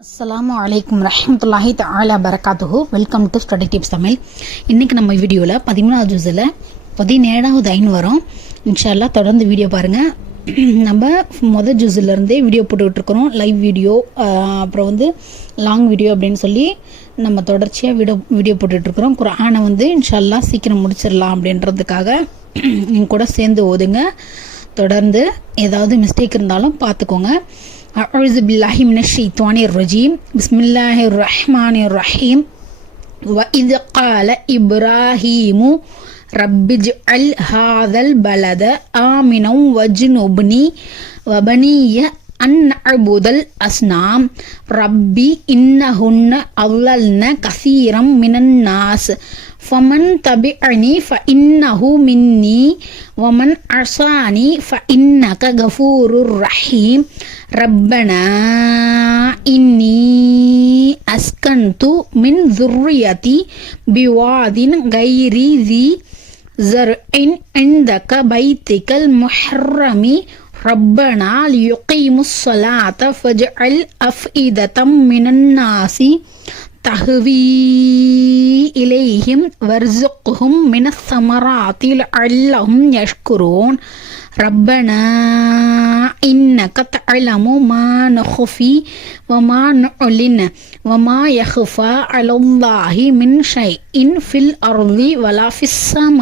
அஸ்லாம் வலைக்கம் ரஹமத்துல்லாஹி தஆலா பரகாத்துஹு welcome to study tips Tamil இன்றைக்கி நம்ம வீடியோவில் பதிமூணாவது ஜூஸில் பதினேழாவது ஐன் வரும். இன்ஷால்லா தொடர்ந்து வீடியோ பாருங்கள் நம்ம மொதல் ஜூஸிலேருந்தே வீடியோ போட்டுக்கிட்டுருக்குறோம் லைவ் வீடியோ அப்புறம் வந்து லாங் வீடியோ அப்படின்னு சொல்லி நம்ம தொடர்ச்சியாக வீடியோ வீடியோ போட்டுட்ருக்குறோம் குரானை வந்து இன்ஷால்லா சீக்கிரம் முடிச்சிடலாம் அப்படின்றதுக்காக என் கூட சேர்ந்து ஓதுங்க. தொடர்ந்து ஏதாவது மிஸ்டேக் இருந்தாலும் பார்த்துக்கோங்க. أعوذ بالله من الشيطان الرجيم. بسم الله الرحمن الرحيم. وإذ قال إبراهيم رب اجعل هذا البلد آمنا واجنبني وبني أن نعبد الأصنام ربي إنهن أضللن كثيرا من الناس فمن تبعني فإنه مني ومن عصاني فإنك غفور رحيم ربنا إني أسكنت من ذريتي بواد غير ذي زرع عندك بيتك المحرم ربنا ليقيموا الصلاة فاجعل أفئدة من الناس تهوي إليهم وارزقهم من الثمرات لعلهم يشكرون. ربنا إنك تعلم ما نخفي وما نعلن وما يخفى على الله من شيء في الأرض ولا في السماء.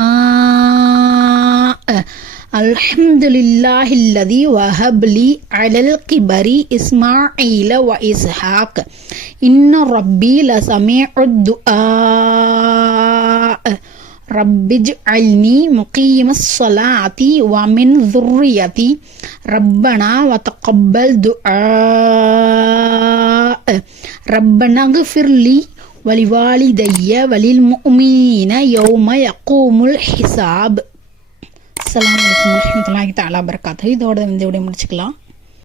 الحمد لله الذي وهب لي على الكبر إسماعيل وإسحاق إن ربي لسميع الدعاء رب اجعلني مقيم الصلاة ومن ذريتي ربنا وتقبل دعاء ربنا اغفر لي ولوالدي وللمؤمنين يوم يقوم الحساب அஸ்லாம் வலைக்கம் வரமத்துல்லாஹி தாலா பரக்காத்து இதோட வந்து விட முடிச்சுக்கலாம்.